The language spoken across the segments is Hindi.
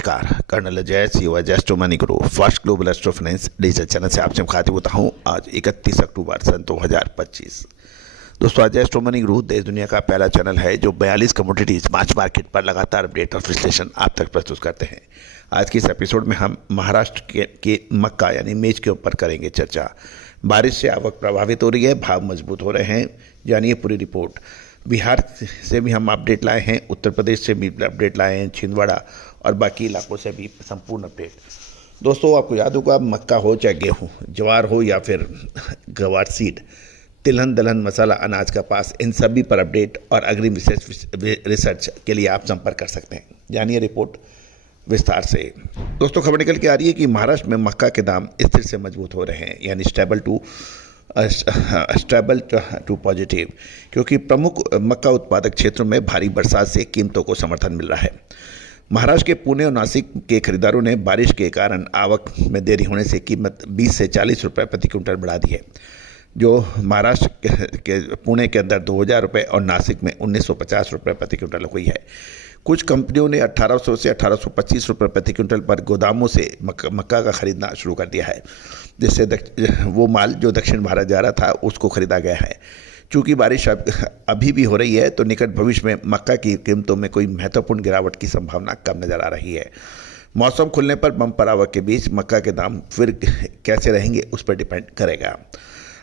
नमस्कार, colonel Ajay CO astro money guru first global astro finance digital channel से आपसे मुखातिब होता हूँ। आज 31 अक्टूबर सन 2025। दोस्तों, आज एस्ट्रो मनी गुरु देश दुनिया का पहला चैनल है जो 42 कमोडिटीज मार्केट पर लगातार अपडेट और विश्लेषण आप तक प्रस्तुत करते हैं। आज की इस एपिसोड में हम महाराष्ट्र के मक्का यानी मेज के ऊपर करेंगे चर्चा। बारिश से आवक प्रभावित हो रही है, भाव मजबूत हो रहे हैं, जानिए पूरी रिपोर्ट। बिहार से भी हम अपडेट लाए हैं, उत्तर प्रदेश से भी अपडेट लाए हैं, छिंदवाड़ा और बाकी इलाकों से भी संपूर्ण अपडेट। दोस्तों, आपको याद होगा, मक्का हो चाहे गेहूँ, ज्वार हो या फिर गवार सीड, तिलहन दलहन मसाला अनाज का पास, इन सभी पर अपडेट और अग्रिम रिसर्च के लिए आप संपर्क कर सकते हैं। जानिए रिपोर्ट विस्तार से। दोस्तों, खबर निकल के आ रही है कि महाराष्ट्र में मक्का के दाम स्थिर से मजबूत हो रहे हैं, यानी स्टेबल टू पॉजिटिव, क्योंकि प्रमुख मक्का उत्पादक क्षेत्रों में भारी बरसात से कीमतों को समर्थन मिल रहा है। महाराष्ट्र के पुणे और नासिक के खरीदारों ने बारिश के कारण आवक में देरी होने से कीमत 20 से 40 रुपये प्रति क्विंटल बढ़ा दी है, जो महाराष्ट्र के पुणे के अंदर 2000 रुपये और नासिक में 1950 रुपये प्रति क्विंटल हुई है। कुछ कंपनियों ने 1800 से 1825 रुपये प्रति क्विंटल पर गोदामों से मक्का का खरीदना शुरू कर दिया है, जिससे वो माल जो दक्षिण भारत जा रहा था उसको खरीदा गया है। चूँकि बारिश अभी भी हो रही है, तो निकट भविष्य में मक्का की कीमतों में कोई महत्वपूर्ण गिरावट की संभावना कम नजर आ रही है। मौसम खुलने पर बम्पर आवक के बीच मक्का के दाम फिर कैसे रहेंगे उस पर डिपेंड करेगा।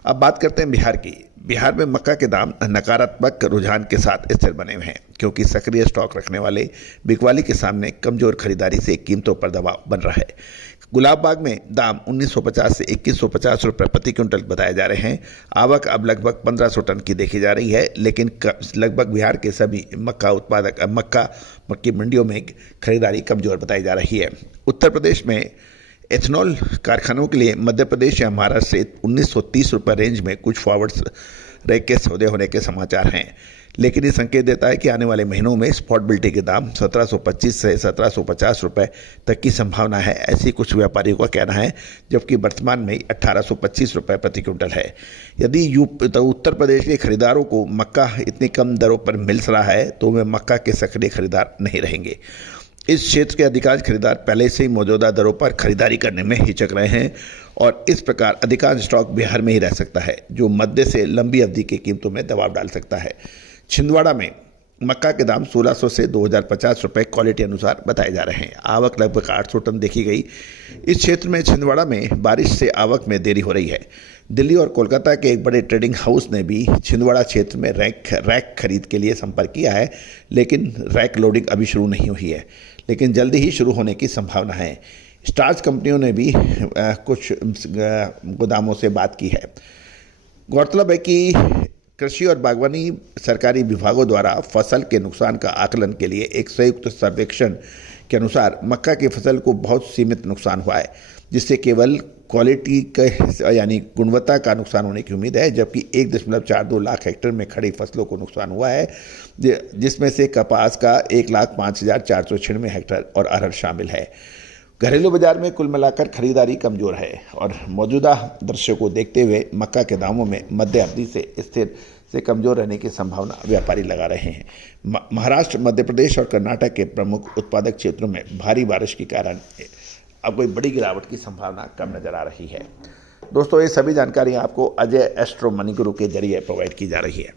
अब बात करते हैं बिहार की। बिहार में मक्का के दाम नकारात्मक रुझान के साथ स्थिर बने हुए हैं, क्योंकि सक्रिय स्टॉक रखने वाले बिकवाली के सामने कमजोर खरीदारी से कीमतों पर दबाव बन रहा है। गुलाब बाग में दाम 1950 से 2150 रुपये प्रति क्विंटल बताए जा रहे हैं। आवक अब लगभग 1500 टन की देखी जा रही है, लेकिन लगभग बिहार के सभी मक्की मंडियों में खरीदारी कमजोर बताई जा रही है। उत्तर प्रदेश में एथनॉल कारखानों के लिए मध्य प्रदेश या महाराष्ट्र से 1930 रुपये रेंज में कुछ फॉरवर्ड्स रैक के सौदे होने के समाचार हैं, लेकिन ये संकेत देता है कि आने वाले महीनों में स्पॉट बिल्टी के दाम 1725 से 1750 रुपये तक की संभावना है, ऐसी कुछ व्यापारियों का कहना है, जबकि वर्तमान में 1825 रुपये प्रति क्विंटल है। यदि उत्तर प्रदेश के खरीदारों को मक्का इतनी कम दरों पर मिल रहा है, तो वे मक्का के सक्रिय खरीदार नहीं रहेंगे। इस क्षेत्र के अधिकांश खरीदार पहले से ही मौजूदा दरों पर खरीदारी करने में हिचक रहे हैं, और इस प्रकार अधिकांश स्टॉक बिहार में ही रह सकता है, जो मध्य से लंबी अवधि की कीमतों में दबाव डाल सकता है। छिंदवाड़ा में मक्का के दाम 1600 से 2050 रुपये क्वालिटी अनुसार बताए जा रहे हैं। आवक लगभग 800 टन देखी गई। इस क्षेत्र में छिंदवाड़ा में बारिश से आवक में देरी हो रही है। दिल्ली और कोलकाता के एक बड़े ट्रेडिंग हाउस ने भी छिंदवाड़ा क्षेत्र में रैक खरीद के लिए संपर्क किया है, लेकिन रैक लोडिंग अभी शुरू नहीं हुई है, लेकिन जल्दी ही शुरू होने की संभावना है। स्टार्च कंपनियों ने भी कुछ गोदामों से बात की है। गौरतलब है कि कृषि और बागवानी सरकारी विभागों द्वारा फसल के नुकसान का आकलन के लिए एक संयुक्त सर्वेक्षण के अनुसार मक्का की फसल को बहुत सीमित नुकसान हुआ है, जिससे केवल क्वालिटी का यानी गुणवत्ता का नुकसान होने की उम्मीद है, जबकि 1.42 लाख हेक्टेयर में खड़ी फसलों को नुकसान हुआ है, जिसमें से कपास का 1,05,496 हेक्टेयर और अरहर शामिल है। घरेलू बाजार में कुल मिलाकर खरीदारी कमजोर है, और मौजूदा दृश्य को देखते हुए मक्का के दामों में मध्य अवधि से स्थिर से कमजोर रहने की संभावना व्यापारी लगा रहे हैं। महाराष्ट्र, मध्य प्रदेश और कर्नाटक के प्रमुख उत्पादक क्षेत्रों में भारी बारिश के कारण अब कोई बड़ी गिरावट की संभावना कम नजर आ रही है। दोस्तों, ये सभी जानकारी आपको अजय एस्ट्रो मनी गुरु के जरिए प्रोवाइड की जा रही है।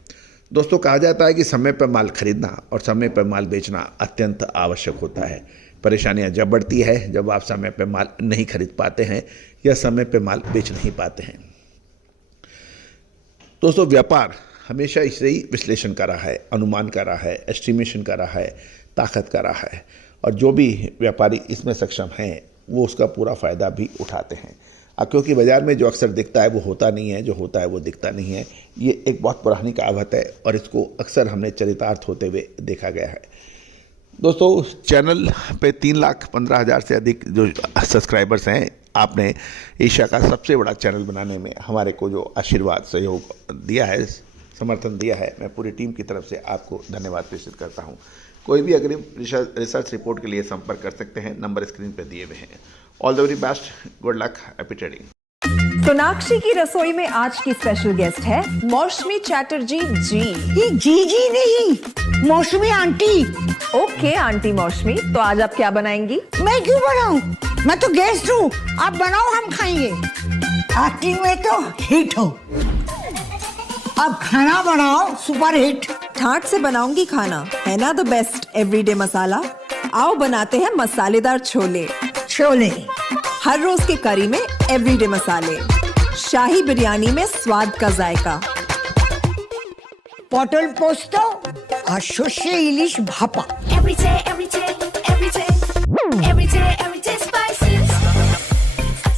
दोस्तों, कहा जाता है कि समय पर माल खरीदना और समय पर माल बेचना अत्यंत आवश्यक होता है। परेशानियां जब बढ़ती है जब आप समय पर माल नहीं खरीद पाते हैं या समय पर माल बेच नहीं पाते हैं। दोस्तों, व्यापार हमेशा इसे ही विश्लेषण कर रहा है, अनुमान कर रहा है, एस्टिमेशन कर रहा है, ताकत कर रहा है, और जो भी व्यापारी इसमें सक्षम हैं वो उसका पूरा फ़ायदा भी उठाते हैं। क्योंकि बाज़ार में जो अक्सर दिखता है वो होता नहीं है, जो होता है वो दिखता नहीं है। ये एक बहुत पुरानी कहावत है, और इसको अक्सर हमने चरितार्थ होते हुए देखा गया है। दोस्तों, चैनल पे 3,15,000 से अधिक जो सब्सक्राइबर्स हैं, आपने एशिया का सबसे बड़ा चैनल बनाने में हमारे को जो आशीर्वाद, सहयोग दिया है, समर्थन दिया है, मैं पूरी टीम की तरफ से आपको धन्यवाद प्रेषित करता हूं। कोई भी अग्रिम रिसर्च रिपोर्ट के लिए संपर्क कर सकते हैं, नंबर स्क्रीन पर दिए हुए हैं। All the very best, good luck, happy trading. Sonakshi की रसोई में आज की स्पेशल गेस्ट है मौसमी चैटर्जी जी। ये जी नहीं, मौसमी आंटी। ओके आंटी मौसमी, तो आज आप क्या बनाएंगी? मैं क्यों बनाऊं? मैं तो गेस्ट हूँ, आप बनाओ, हम खाएंगे। एक्टिंग में तो हिट हो, अब खाना बनाओ सुपर हिट। ठाट से बनाऊंगी खाना, है ना द बेस्ट एवरीडे मसाला। आओ बनाते हैं मसालेदार छोले। छोले, हर रोज के करी में एवरीडे मसाले, शाही बिरयानी में स्वाद का जायका। पटल पोस्तो और शस्य इलिश भापा। Everyday, everyday, everyday, everyday, everyday spices.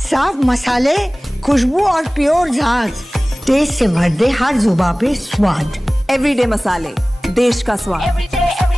साफ मसाले, खुशबू और प्योर झांझ, टेस्ट से भर दे हर जुबान पे स्वाद। एवरीडे मसाले, देश का स्वाद। Everyday, everyday.